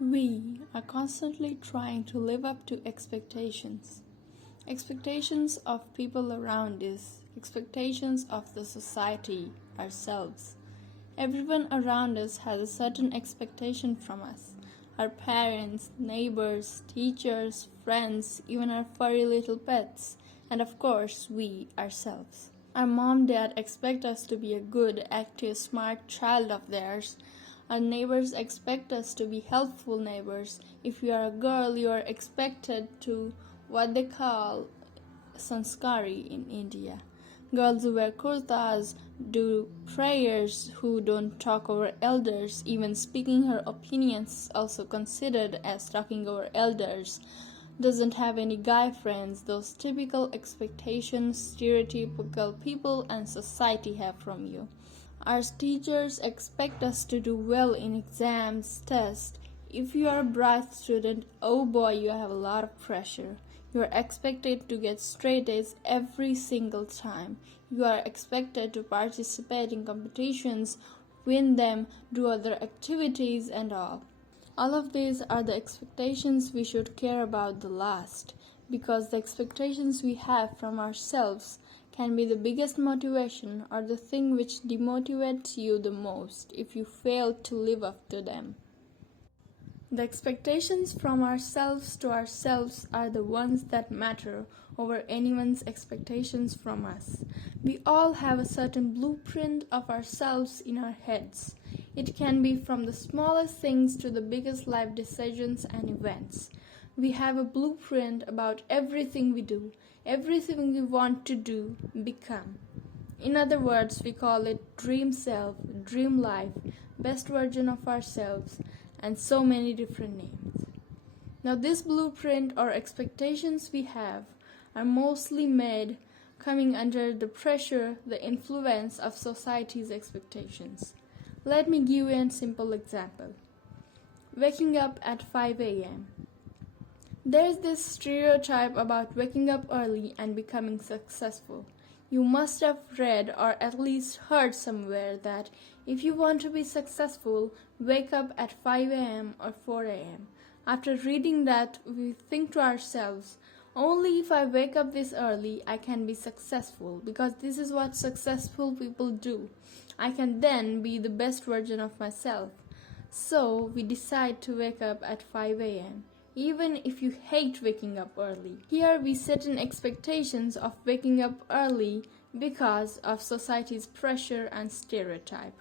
We are constantly trying to live up to expectations. Expectations of people around us, expectations of the society, ourselves. Everyone around us has a certain expectation from us. Our parents, neighbors, teachers, friends, even our furry little pets, and of course, we ourselves. Our mom, dad expect us to be a good, active, smart child of theirs. Our neighbors expect us to be helpful neighbors. If you are a girl, you are expected to what they call sanskari in India. Girls who wear kurtas, do prayers, who don't talk over elders, even speaking her opinions also considered as talking over elders, doesn't have any guy friends, those typical expectations stereotypical people and society have from you. Our teachers expect us to do well in exams, tests. If you are a bright student, oh boy, you have a lot of pressure. You are expected to get straight A's every single time. You are expected to participate in competitions, win them, do other activities and all. All of these are the expectations we should care about the last, because the expectations we have from ourselves can be the biggest motivation or the thing which demotivates you the most if you fail to live up to them. The expectations from ourselves to ourselves are the ones that matter over anyone's expectations from us. We all have a certain blueprint of ourselves in our heads. It can be from the smallest things to the biggest life decisions and events. We have a blueprint about everything we do, everything we want to do, become. In other words, we call it dream self, dream life, best version of ourselves, and so many different names. Now, this blueprint or expectations we have are mostly made coming under the pressure, the influence of society's expectations. Let me give you a simple example. Waking up at 5 a.m. There's this stereotype about waking up early and becoming successful. You must have read or at least heard somewhere that if you want to be successful, wake up at 5 a.m. or 4 a.m. After reading that, we think to ourselves, only if I wake up this early, I can be successful, because this is what successful people do. I can then be the best version of myself. So we decide to wake up at 5 a.m. even if you hate waking up early. Here we set in expectations of waking up early because of society's pressure and stereotype.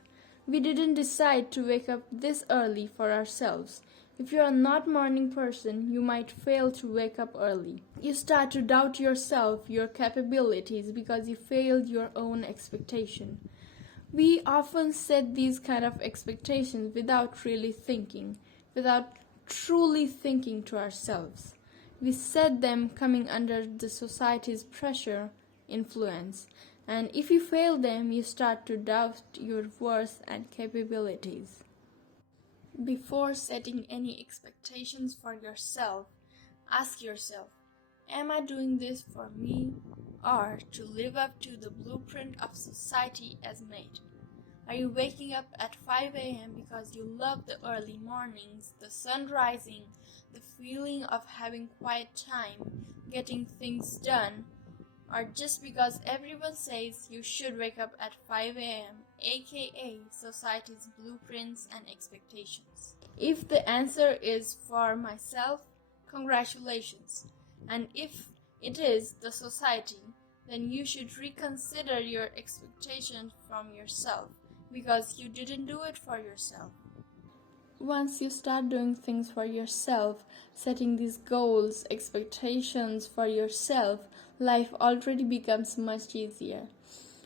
We didn't decide to wake up this early for ourselves. If you are not a morning person, you might fail to wake up early. You start to doubt yourself, your capabilities, because you failed your own expectation. We often set these kind of expectations without really thinking, without truly thinking to ourselves. We set them coming under the society's pressure, influence, and if you fail them, you start to doubt your worth and capabilities. Before setting any expectations for yourself, ask yourself, am I doing this for me or to live up to the blueprint of society as made? Are you waking up at 5 a.m. because you love the early mornings, the sun rising, the feeling of having quiet time, getting things done, or just because everyone says you should wake up at 5 a.m., aka society's blueprints and expectations? If the answer is for myself, congratulations. And if it is the society, then you should reconsider your expectations from yourself, because you didn't do it for yourself. Once you start doing things for yourself, setting these goals, expectations for yourself, life already becomes much easier.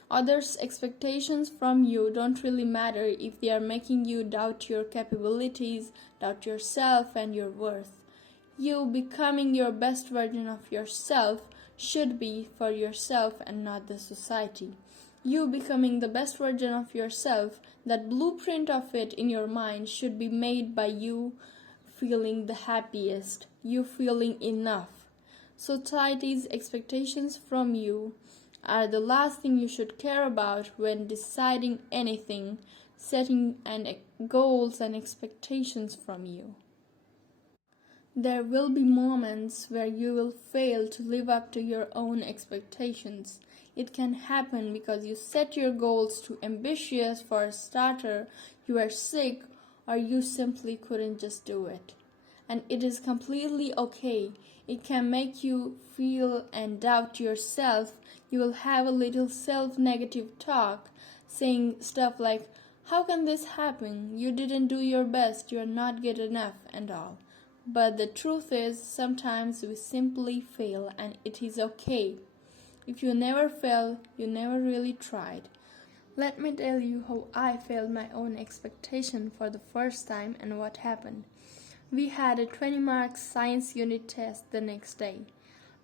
Others' expectations from you don't really matter if they are making you doubt your capabilities, doubt yourself and your worth. You becoming your best version of yourself should be for yourself and not the society. You becoming the best version of yourself, that blueprint of it in your mind should be made by you feeling the happiest, you feeling enough. Society's expectations from you are the last thing you should care about when deciding anything, setting goals and expectations from you. There will be moments where you will fail to live up to your own expectations. It can happen because you set your goals too ambitious. For a starter, you are sick, or you simply couldn't just do it. And it is completely okay. It can make you feel and doubt yourself. You will have a little self-negative talk, saying stuff like, how can this happen? You didn't do your best, you're not good enough, and all. But the truth is, sometimes we simply fail, and it is okay. If you never fail, you never really tried. Let me tell you how I failed my own expectation for the first time and what happened. We had a 20-mark science unit test the next day.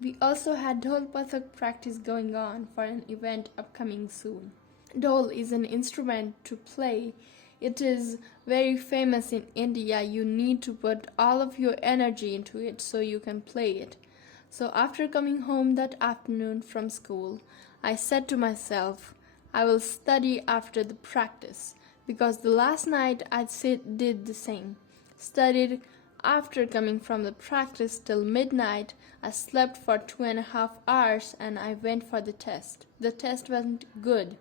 We also had Dhol Pathak practice going on for an event upcoming soon. Dhol is an instrument to play. It is very famous in India. You need to put all of your energy into it so you can play it. So after coming home that afternoon from school, I said to myself, I will study after the practice, because the last night I did the same. Studied after coming from the practice till midnight. I slept for 2.5 hours and I went for the test. The test wasn't good.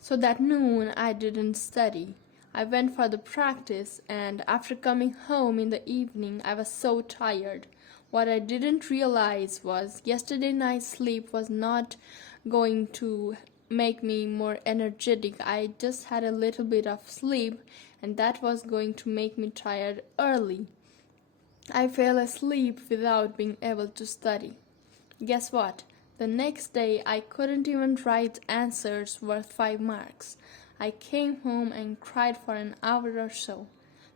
So that noon I didn't study. I went for the practice, and after coming home in the evening I was so tired. What I didn't realize was yesterday night's sleep was not going to make me more energetic. I just had a little bit of sleep, and that was going to make me tired early. I fell asleep without being able to study. Guess what? The next day I couldn't even write answers worth 5 marks. I came home and cried for an hour or so.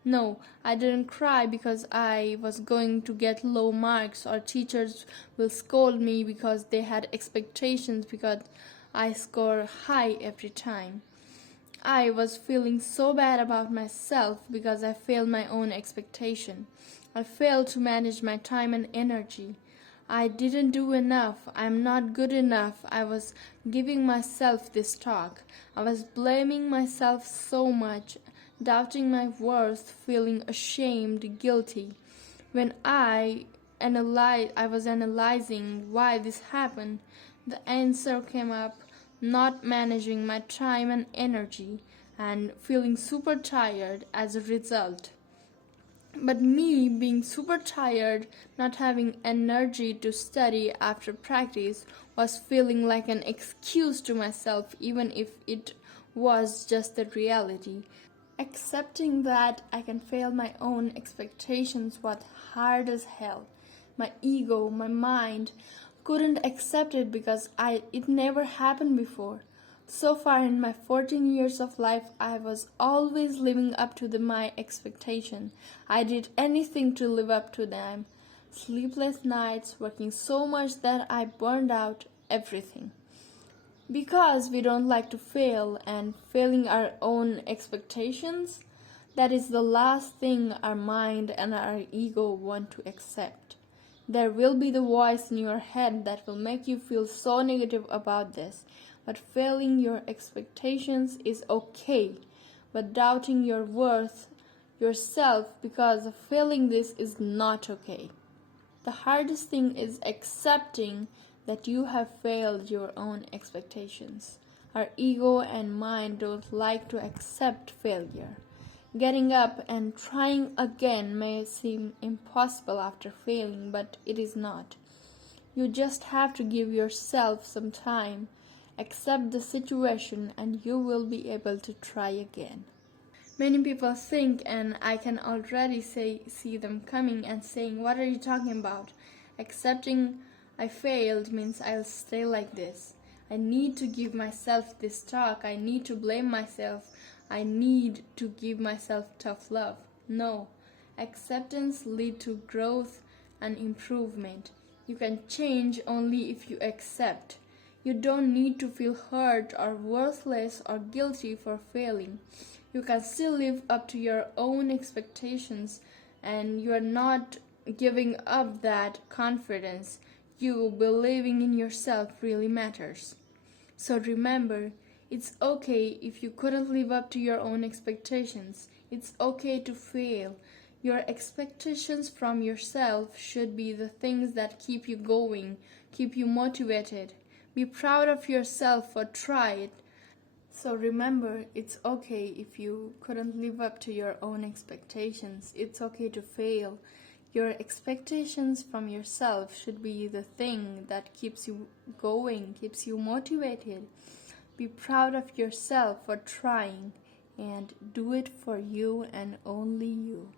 No, I didn't cry because I was going to get low marks or teachers will scold me because they had expectations because I score high every time. I was feeling so bad about myself because I failed my own expectation. I failed to manage my time and energy. I didn't do enough. I'm not good enough. I was giving myself this talk. I was blaming myself so much, doubting my worth, feeling ashamed, guilty. When I was analyzing why this happened, the answer came up: not managing my time and energy, and feeling super tired as a result. But me being super tired, not having energy to study after practice, was feeling like an excuse to myself, even if it was just the reality. Accepting that I can fail my own expectations was hard as hell. My ego, my mind, couldn't accept it because it never happened before. So far in my 14 years of life, I was always living up to my expectation. I did anything to live up to them. Sleepless nights, working so much that I burned out, everything. Because we don't like to fail, and failing our own expectations, that is the last thing our mind and our ego want to accept. There will be the voice in your head that will make you feel so negative about this. But failing your expectations is okay. But doubting your worth, yourself, because of failing this is not okay. The hardest thing is accepting that you have failed your own expectations. Our ego and mind don't like to accept failure. Getting up and trying again may seem impossible after failing, but it is not. You just have to give yourself some time. Accept the situation and you will be able to try again. Many people think, and I can already see them coming and saying, what are you talking about? Accepting I failed means I'll stay like this. I need to give myself this talk. I need to blame myself. I need to give myself tough love. No. Acceptance leads to growth and improvement. You can change only if you accept. You don't need to feel hurt or worthless or guilty for failing. You can still live up to your own expectations, and you are not giving up that confidence. You believing in yourself really matters. So remember, it's okay if you couldn't live up to your own expectations. It's okay to fail. Your expectations from yourself should be the things that keep you going, keep you motivated. Be proud of yourself for trying it. So remember, it's okay if you couldn't live up to your own expectations. It's okay to fail. Your expectations from yourself should be the thing that keeps you going, keeps you motivated. Be proud of yourself for trying and do it for you and only you.